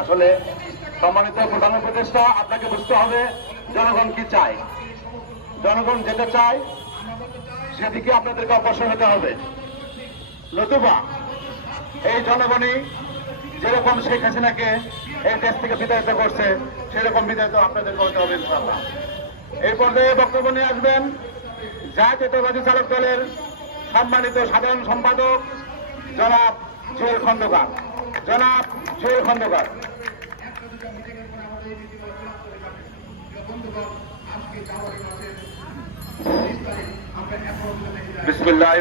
আসলে সম্মানিত প্রধান উপদেষ্টা, আপনাকে বুঝতে হবে জনগণ কি চায়। জনগণ যেটা চায়, সেদিকে আপনাদেরকে অগ্রসর হতে হবে। নতুবা, এই জনগণই যেরকম শেখ হাসিনাকে এই দেশ থেকে বিতাড়িত করছে, সেরকম বিতাড়িত আপনাদেরকে হতে হবে এই পর্যায়ে বক্তব্য নিয়ে আসবেন জাতীয়তাবাদী চালক দলের সম্মানিত সাধারণ সম্পাদক জনাব জুয়েল খন্দকার। জনাব খন্দকার।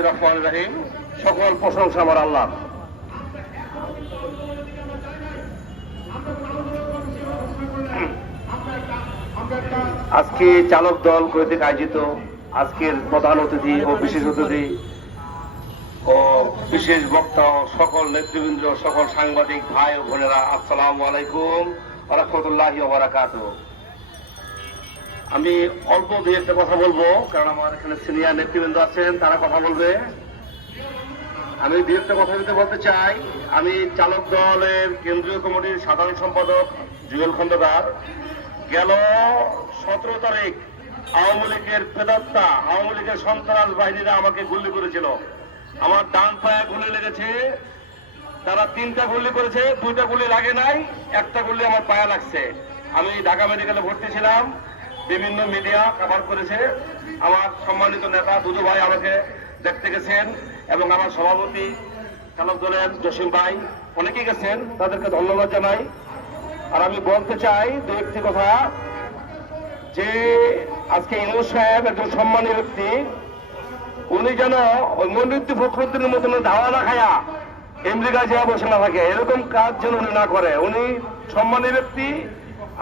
রহমান রহিম। সকল প্রশংসা আমার আল্লাহ আজকে চালক দল কর্তৃক আয়োজিত আজকের প্রধান অতিথি ও বিশেষ অতিথি ও বিশেষ বক্তা সকল নেতৃবৃন্দ, সকল সাংবাদিক ভাই ও বোনেরা, আসসালাম আলাইকুম রহমতুল্লাহ আমি অল্প দুই একটা কথা বলব, কারণ আমার এখানে সিনিয়র নেতৃবৃন্দ আছেন, তারা কথা বলবে। আমি দুই একটা কথা দিতে বলতে চাই, আমি চালক দলের কেন্দ্রীয় কমিটির সাধারণ সম্পাদক জুয়েল খন্দকার। গেল সতেরো তারিখ, আওয়ামী লীগের প্রেতাত্মা আওয়ামী লীগের সন্ত্রাস বাহিনীরা আমাকে গুলি করেছিল। আমার ডান পায়ে গুলি লেগেছে। তারা তিনটা গুলি করেছে, দুইটা গুলি লাগে নাই, একটা গুলি আমার পায়ে লাগছে। আমি ঢাকা মেডিকেলে ভর্তি ছিলাম, বিভিন্ন মিডিয়া কভার করেছে। আমার সম্মানিত নেতা দুদু ভাই আমাকে দেখতে গেছেন এবং আমার সভাপতি চালক দলের জসিম ভাই, অনেকেই গেছেন, তাদেরকে ধন্যবাদ জানাই। আর আমি বলতে চাই দু একটি কথা, যে আজকে ইনু সাহেব একজন সম্মানী ব্যক্তি উনি যেন মনিরুদ্দি ফখরুদ্দিনের মতন ধাওয়া না খায়া আমেরিকা যা বসে না থাকে, এরকম কাজ যেন উনি না করে। উনি সম্মানী ব্যক্তি।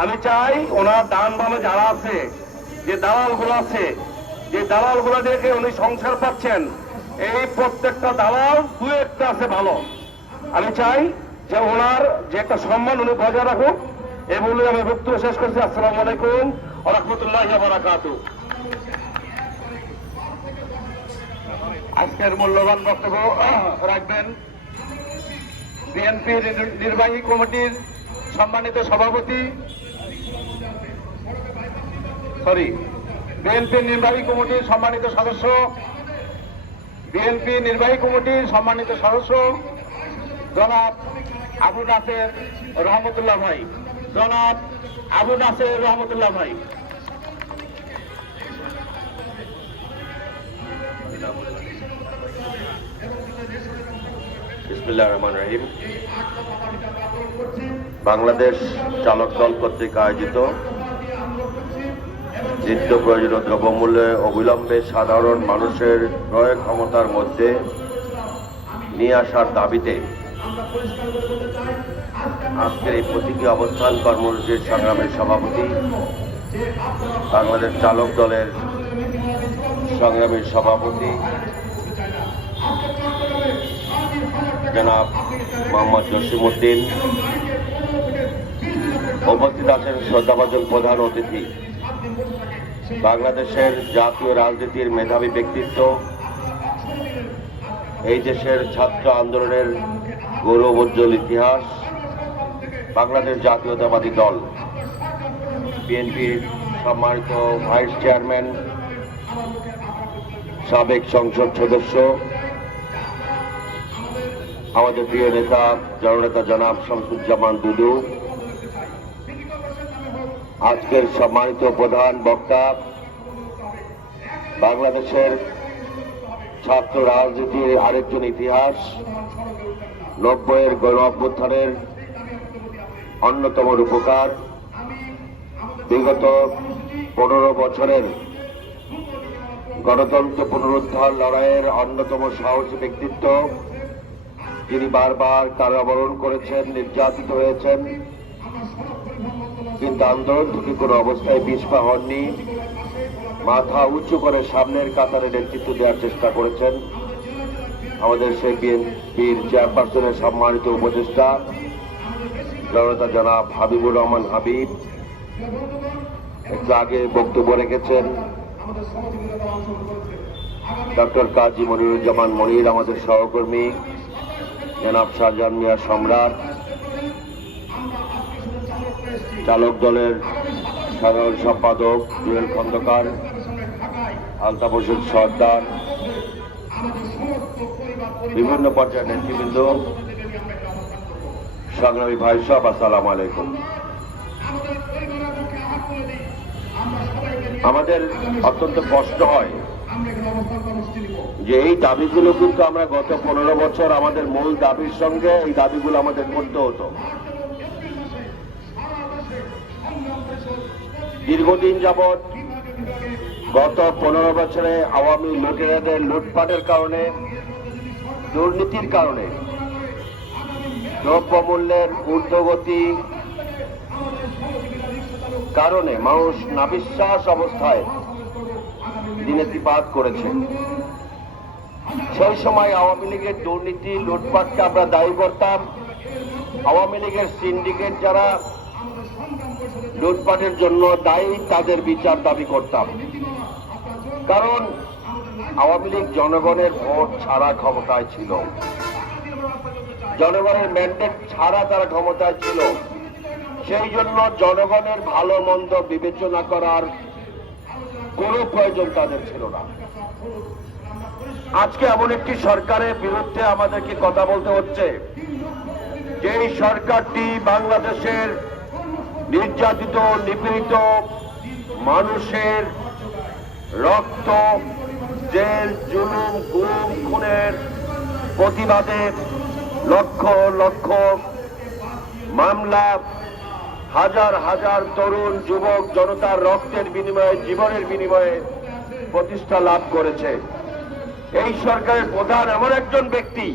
আমি চাই ওনার ডান বামে যারা আছে, যে দালালগুলো আছে, যে দালালগুলো দেখে উনি সংসার পাচ্ছেন, এই প্রত্যেকটা দালাল দু একটা আছে ভালো। আমি চাই যে ওনার যে একটা সম্মান উনি বজায় রাখুক। এই বলে আমি বক্তব্য শেষ করছি। আসসালামু আলাইকুম। রহমতুল্লাহ বারাকাতু আজকের মূল্যবান বক্তব্য রাখবেন বিএনপি নির্বাহী কমিটির সম্মানিত সভাপতি সরি বিএনপি নির্বাহী কমিটির সম্মানিত সদস্য, বিএনপি নির্বাহী কমিটির সম্মানিত সদস্য, জনাব আবু নাসের রহমতুল্লাহ ভাই। জনাব আবু নাসের রহমতুল্লাহ ভাই। বাংলাদেশ চালক দল কর্তৃক আয়োজিত নিত্য প্রয়োজনীয় দ্রব্যমূল্যে অবিলম্বে সাধারণ মানুষের ক্রয় ক্ষমতার মধ্যে নিয়ে আসার দাবিতে আজকের এই প্রতীকী অবস্থান কর্মসূচির সংগ্রামের সভাপতি বাংলাদেশ চালক দলের সংগ্রামের সভাপতি জনাব মোহাম্মদ জসিমুদ্দিন উপস্থিত আছেন শ্রদ্ধাভাজন প্রধান অতিথি। বাংলাদেশের জাতীয় রাজনীতির মেধাবী ব্যক্তিত্ব। এই দেশের ছাত্র আন্দোলনের গৌরবোজ্জ্বল ইতিহাস। বাংলাদেশ জাতীয়তাবাদী দল। বিএনপির সম্মানিত ভাইস চেয়ারম্যান। সাবেক সংসদ সদস্য। আমাদের প্রিয় নেতা, জননেতা জনাব শামসুজ্জামান দুদু আজকের সম্মানিত প্রধান বক্তা, বাংলাদেশের ছাত্র রাজনীতির আরেকজন ইতিহাস, নব্বইয়ের গণ অন্যতম রূপকার। বিগত পনেরো বছরের গণতন্ত্র পুনরুদ্ধার লড়াইয়ের অন্যতম সাহসী ব্যক্তিত্ব যিনি বারবার কারাবরণ করেছেন, নির্যাতিত হয়েছেন। কিন্তু আন্দোলন থেকে কোনো অবস্থায় পিছপা হননি। মাথা উঁচু করে সামনের কাতারে নেতৃত্ব দেওয়ার চেষ্টা করেছেন। আমাদের সেই বিএনপির চেয়ারপারসনের সম্মানিত উপদেষ্টা, জনতা জনাব হাবিবুর রহমান হাবিব, একটু আগে বক্তব্য রেখেছেন। ডক্টর কাজী মনিরুজ্জামান মনির, আমাদের সহকর্মী। জনাব শাহজাহান মিয়া সম্রাট, চালক দলের সাধারণ সম্পাদক জুয়েল খন্দকার আলতাফ হোসেন সর্দার, বিভিন্ন পর্যায়ের নেতৃবৃন্দ, সংগ্রামী ভাই সব আসসালাম আলাইকুম। আমাদের অত্যন্ত কষ্ট হয় যে এই দাবিগুলো কিন্তু আমরা গত পনেরো বছর আমাদের মূল দাবির সঙ্গে এই দাবিগুলো আমাদের করতে হতো। দীর্ঘদিন যাবৎ গত পনেরো বছরে আওয়ামী লুটেরাদের লুটপাটের কারণে, দুর্নীতির কারণে দ্রব্যমূল্যের ঊর্ধ্বগতি কারণে মানুষ নাবিশ্বাস অবস্থায় দিনেতিপাত করেছে। সেই সময় আওয়ামী লীগের দুর্নীতি লুটপাটকে আমরা দায়ী করতাম। আওয়ামী লীগের সিন্ডিকেট যারা লুটপাটের জন্য দায়ী, তাদের বিচার দাবি করতাম। কারণ আওয়ামী লীগ জনগণের ভোট ছাড়া ক্ষমতায় ছিল। জনগণের ম্যান্ডেট ছাড়া তারা ক্ষমতায় ছিল। সেই জন্য জনগণের ভালো মন্দ বিবেচনা করার কোনো প্রয়োজন তাদের ছিল না। আজকে এমন একটি সরকারের বিরুদ্ধে আমাদেরকে কথা বলতে হচ্ছে। যেই সরকারটি বাংলাদেশের নির্যাতিত, নিপীড়িত মানুষের রক্ত, জেল, জুলুম, গুম, খুনের প্রতিবাদে লক্ষ লক্ষ মামলা, হাজার হাজার তরুণ, যুবক, জনতার রক্তের বিনিময়ে, জীবনের বিনিময়ে প্রতিষ্ঠা লাভ করেছে। এই সরকারের প্রধান এমন একজন ব্যক্তি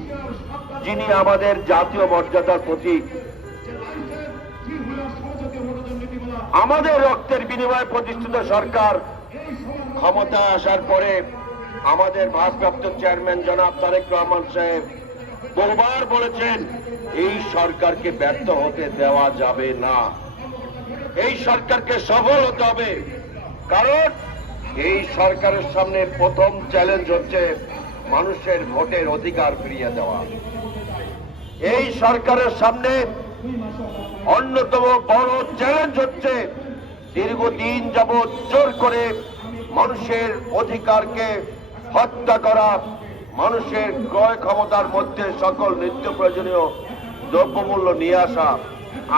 যিনি আমাদের জাতীয় মর্যাদার প্রতীক আমাদের রক্তের বিনিময়ে প্রতিষ্ঠিত সরকার ক্ষমতা আসার পরে আমাদের ভারপ্রাপ্ত চেয়ারম্যান জনাব তারেক রহমান সাহেব বহুবার বলেছেন, এই সরকারকে ব্যর্থ হতে দেওয়া যাবে না। এই সরকারকে সফল হতে হবে। কারণ এই সরকারের সামনে প্রথম চ্যালেঞ্জ হচ্ছে মানুষের ভোটের অধিকার ফিরিয়ে দেওয়া। এই সরকারের সামনে অন্যতম বড় চ্যালেঞ্জ হচ্ছে দীর্ঘদিন যাবৎ জোর করে মানুষের অধিকারকে হত্যা করা, মানুষের ক্রয় ক্ষমতার মধ্যে সকল নিত্য প্রয়োজনীয় দ্রব্যমূল্য নিয়ে আসা।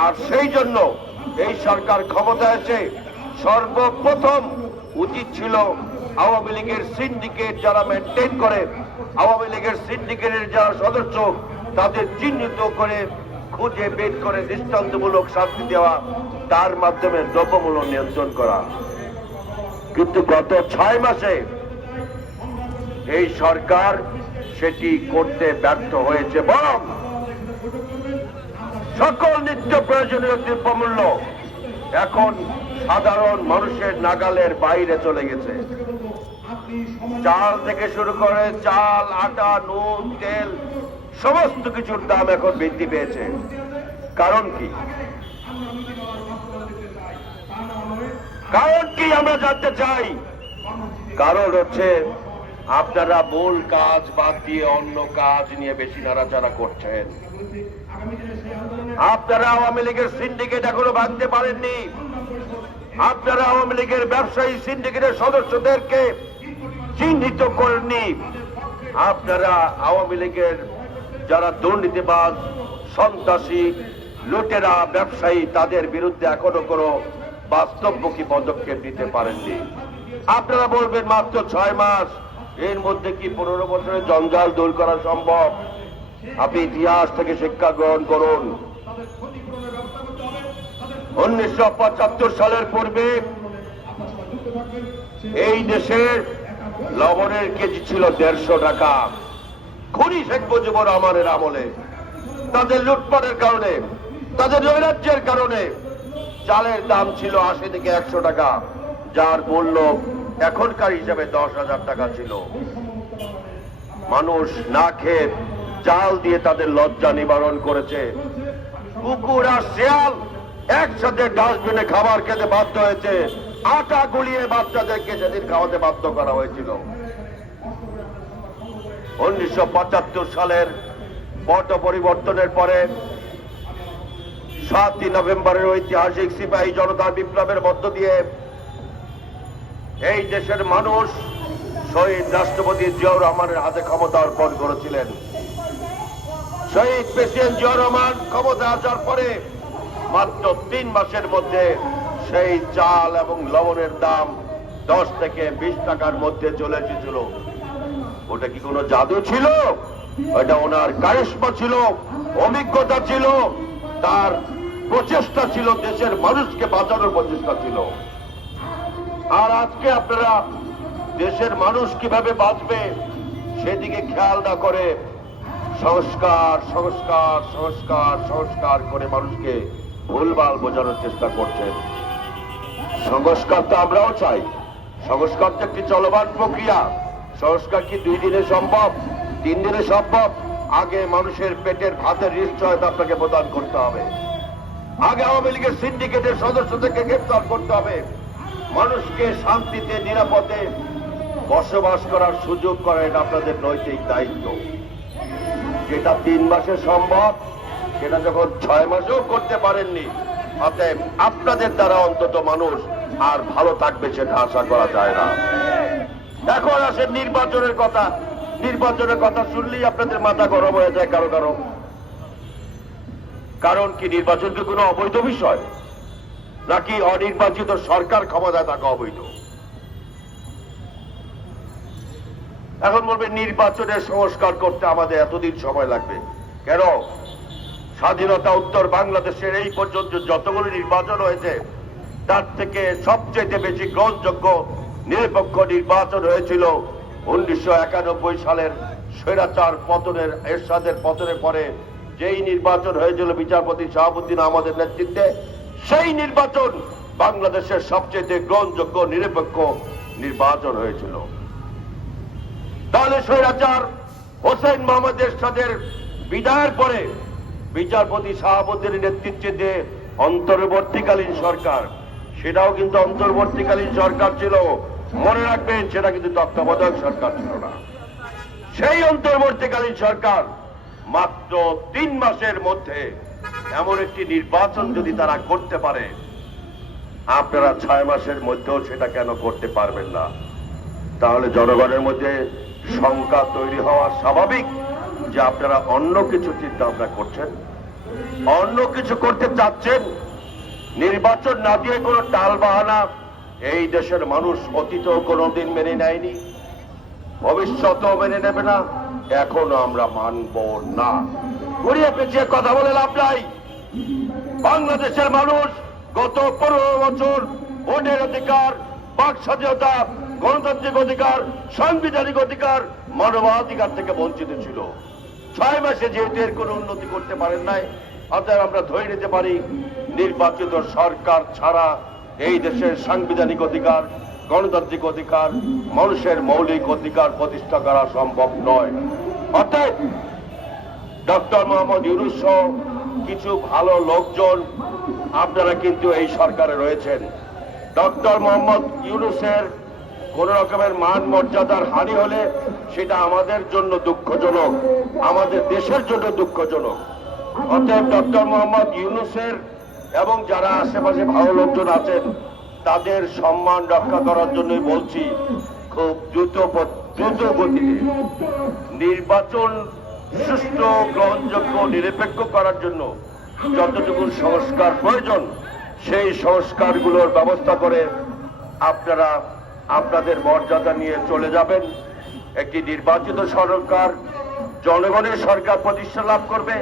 আর সেই জন্য এই সরকার ক্ষমতা এসে সর্বপ্রথম উচিত ছিল আওয়ামী লীগের সিন্ডিকেট যারা মেনটেন করে, আওয়ামী লীগের সিন্ডিকেটের যারা সদস্য, তাদের চিহ্নিত করে খুঁজে বের করে দৃষ্টান্তমূলক শাস্তি দেওয়া, তার মাধ্যমে দ্রব্যমূল্য নিয়ন্ত্রণ করা। কিন্তু গত ছয় মাসে এই সরকার সেটি করতে ব্যর্থ হয়েছে বরং সকল নিত্য প্রয়োজনীয় দ্রব্যমূল্য এখন সাধারণ মানুষের নাগালের বাইরে চলে গেছে। চাল থেকে শুরু করে চাল, আটা, নুন, তেল, সমস্ত কিছুর দাম এখন বৃদ্ধি পেয়েছে। কারণ কি? কারণ কি আমরা জানতে চাই? কারণ হচ্ছে আপনারা মূল কাজ বাদ দিয়ে অন্য কাজ নিয়ে বেশি নাড়াচাড়া করছেন। আপনারা আওয়ামী লীগের সিন্ডিকেট এখনও ভাঙতে পারেননি। আপনারা আওয়ামী লীগের ব্যবসায়ী সিন্ডিকেটের সদস্যদেরকে চিহ্নিত করেননি। আপনারা আওয়ামী লীগের যারা দুর্নীতিবাজ, সন্ত্রাসী, লুটেরা, ব্যবসায়ী, তাদের বিরুদ্ধে এখনও কোনো বাস্তবমুখী পদক্ষেপ নিতে পারেননি। আপনারা বলবেন, মাত্র ছয় মাস, এর মধ্যে কি পনেরো বছরের জঞ্জাল দূর করা সম্ভব? আপনি ইতিহাস থেকে শিক্ষা গ্রহণ করুন। উনিশশো পঁচাত্তর সালের পূর্বে এই দেশের লবণের কেজি ছিল দেড়শো টাকা। খুনি শেখ মুজিবুর রহমানের আমলে। তাদের লুটপাটের কারণে, তাদের নৈরাজ্যের কারণে চালের দাম ছিল আশি থেকে একশো টাকা, যার মূল্য এখনকার হিসাবে দশ হাজার টাকা ছিল। মানুষ না খেয়ে চাল দিয়ে তাদের লজ্জা নিবারণ করেছে। কুকুর আর শেয়াল একসাথে ডাস্টবিনে খাবার খেতে বাধ্য হয়েছে। আটা গুলিয়ে বাচ্চাদেরকে সেদিন খাওয়াতে বাধ্য করা হয়েছিল। উনিশশো পঁচাত্তর সালের পট পরিবর্তনের পরে সাতই নভেম্বরের ঐতিহাসিক সিপাহী জনতা বিপ্লবের মধ্য দিয়ে এই দেশের মানুষ শহীদ রাষ্ট্রপতি জিয়াউর রহমানের হাতে ক্ষমতা অর্পণ করেছিলেন। শহীদ প্রেসিডেন্ট জিয়াউর রহমান ক্ষমতা আসার পরে মাত্র তিন মাসের মধ্যে সেই চাল এবং লবণের দাম দশ থেকে বিশ টাকার মধ্যে চলে এসেছিল। ওটা কি কোনো জাদু ছিল? ওটা ওনার কারিশ্মা ছিল, অভিজ্ঞতা ছিল, তার প্রচেষ্টা ছিল, দেশের মানুষকে বাঁচানোর প্রচেষ্টা ছিল। আর আজকে আপনারা দেশের মানুষ কীভাবে বাঁচবে সেদিকে খেয়াল না করে সংস্কার সংস্কার সংস্কার সংস্কার করে মানুষকে ভুলভাল বোঝানোর চেষ্টা করছেন সংস্কার তো আমরাও চাই। সংস্কার তো একটি চলমান প্রক্রিয়া? সংস্কার কি দুই দিনে সম্ভব, তিন দিনে সম্ভব? আগে মানুষের পেটের ভাতের নিশ্চয়তা আপনাকে প্রদান করতে হবে। আগে আওয়ামী লীগের সিন্ডিকেটের সদস্যদেরকে গ্রেপ্তার করতে হবে। মানুষকে শান্তিতে, নিরাপদে বসবাস করার সুযোগ করা এটা আপনাদের নৈতিক দায়িত্ব। যেটা তিন মাসে সম্ভব সেটা যখন ছয় মাসেও করতে পারেননি, অতএব আপনাদের দ্বারা অন্তত মানুষ আর ভালো থাকবে সেটা আশা করা যায় না। এখন আসে নির্বাচনের কথা। নির্বাচনের কথা শুনলেই আপনাদের মাথা গরম হয়ে যায় কারও কারও। কারণ কি, নির্বাচন কি কোনো অবৈধ বিষয়? নাকি অনির্বাচিত সরকার ক্ষমতায় থাকা অবৈধ? এখন বলবে, নির্বাচনের সংস্কার করতে আমাদের এতদিন সময় লাগবে। কেন? স্বাধীনতা উত্তর বাংলাদেশের এই পর্যন্ত যতগুলো নির্বাচন হয়েছে, তার থেকে সবচেয়ে বেশি গ্রহণযোগ্য নিরপেক্ষ নির্বাচন হয়েছিল উনিশশো একানব্বই সালের স্বৈরাচার পতনের, এরশাদের পতনের পরে। যেই নির্বাচন হয়েছিল বিচারপতি শাহাবুদ্দিন আমাদের নেতৃত্বে, সেই নির্বাচন বাংলাদেশের সবচেয়ে গ্রহণযোগ্য নিরপেক্ষ নির্বাচন হয়েছিল। তাহলে স্বৈরাচার হোসেন মোহাম্মদ এরশাদের বিদায়ের পরে বিচারপতি শাহাবুদ্দিনের নেতৃত্বে যে অন্তর্বর্তীকালীন সরকার, সেটাও কিন্তু অন্তর্বর্তীকালীন সরকার ছিল। মনে রাখবেন, সেটা কিন্তু তত্ত্বাবধায়ক সরকার ছিল না। সেই অন্তর্বর্তীকালীন সরকার মাত্র তিন মাসের মধ্যে এমন একটি নির্বাচন যদি তারা করতে পারে, আপনারা ছয় মাসের মধ্যেও সেটা কেন করতে পারবেন না? তাহলে জনগণের মধ্যে শঙ্কা তৈরি হওয়া স্বাভাবিক। যে আপনারা অন্য কিছু চিন্তা ভাবনা করছেন, অন্য কিছু করতে চাচ্ছেন, নির্বাচন না দিয়ে কোনো টাল বাহানা এই দেশের মানুষ অতীতেও কোনোদিন মেনে নেয়নি, ভবিষ্যতেও মেনে নেবে না, এখনও আমরা মানব না। ঘুরিয়ে পেঁচিয়ে কথা বলে লাভ নাই। বাংলাদেশের মানুষ গত পনেরো বছর ভোটের অধিকার, বাক স্বাধীনতা, গণতান্ত্রিক অধিকার, সাংবিধানিক অধিকার, মানবাধিকার থেকে বঞ্চিত ছিল। ছয় মাসে যেহেতু এর কোনো উন্নতি করতে পারেন নাই, অতএব আমরা ধরে নিতে পারি, নির্বাচিত সরকার ছাড়া এই দেশের সাংবিধানিক অধিকার, গণতান্ত্রিক অধিকার, মানুষের মৌলিক অধিকার প্রতিষ্ঠা করা সম্ভব নয়। অতএব ডক্টর মোহাম্মদ ইউনুস কিছু ভালো লোকজন আপনারা কিন্তু এই সরকারে রয়েছেন। ডক্টর মোহাম্মদ ইউনুসের কোন রকমের মান মর্যাদার হানি হলে সেটা আমাদের জন্য দুঃখজনক, আমাদের দেশের জন্য দুঃখজনক। অতএব ডক্টর মোহাম্মদ ইউনুসের এবং যারা আশেপাশে ভালো লোকজন আছেন, তাদের সম্মান রক্ষা করার জন্যই বলছি, খুব দ্রুত দ্রুত গতিতে নির্বাচন সুষ্ঠু, গ্রহণযোগ্য, নিরপেক্ষ করার জন্য যতটুকু সংস্কার প্রয়োজন, সেই সংস্কারগুলোর ব্যবস্থা করে আপনারা আপনাদের মর্যাদা নিয়ে চলে যাবেন। একটি নির্বাচিত সরকার জনগণের সরকার প্রতিষ্ঠা লাভ করবে,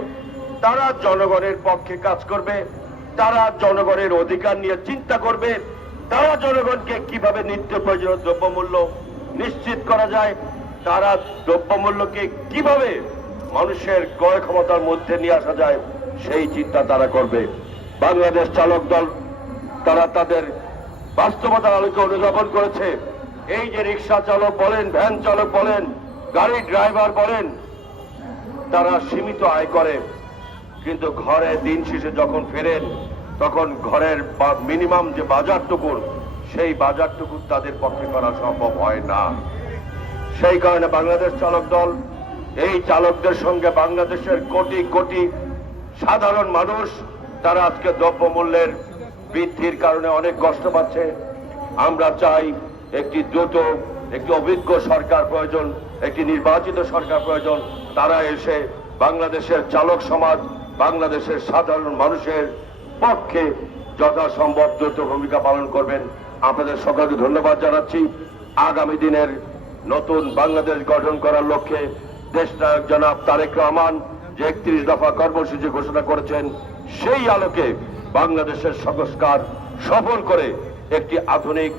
তারা জনগণের পক্ষে কাজ করবে, তারা জনগণের অধিকার নিয়ে চিন্তা করবে, তারা জনগণকে কীভাবে নিত্য প্রয়োজনীয় দ্রব্যমূল্য নিশ্চিত করা যায়, তারা দ্রব্যমূল্যকে কীভাবে মানুষের ক্রয় ক্ষমতার মধ্যে নিয়ে আসা যায়, সেই চিন্তা তারা করবে। বাংলাদেশ চালক দল, তারা তাদের বাস্তবতার আলোকে অনুধাবন করেছে। এই যে রিক্সা চালক বলেন, ভ্যান চালক বলেন, গাড়ি ড্রাইভার বলেন, তারা সীমিত আয় করে। কিন্তু ঘরে দিন শেষে যখন ফেরেন, তখন ঘরের মিনিমাম যে বাজারটুকু, সেই বাজারটুকু তাদের পক্ষে করা সম্ভব হয় না। সেই কারণে বাংলাদেশ চালক দল, এই চালকদের সঙ্গে বাংলাদেশের কোটি কোটি সাধারণ মানুষ, তারা আজকে দ্রব্যমূল্যের বৃদ্ধির কারণে অনেক কষ্ট পাচ্ছে। আমরা চাই একটি দ্রুত, একটি অভিজ্ঞ সরকার প্রয়োজন, একটি নির্বাচিত সরকার প্রয়োজন। তারা এসে বাংলাদেশের চালক সমাজ, বাংলাদেশের সাধারণ মানুষের পক্ষে যথাসম্ভব দ্রুত ভূমিকা পালন করবেন। আপনাদের সকলকে ধন্যবাদ জানাচ্ছি। আগামী দিনের নতুন বাংলাদেশ গঠন করার লক্ষ্যে দেশনায়ক জনাব তারেক রহমান যে একত্রিশ দফা কর্মসূচি ঘোষণা করেছেন, সেই আলোকে বাংলাদেশের সংস্কার সফল করে একটি আধুনিক,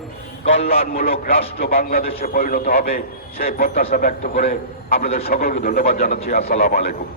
কল্যাণমূলক রাষ্ট্র বাংলাদেশে পরিণত হবে, সেই প্রত্যাশা ব্যক্ত করে আপনাদের সকলকে ধন্যবাদ জানাচ্ছি। আসসালাম আলাইকুম।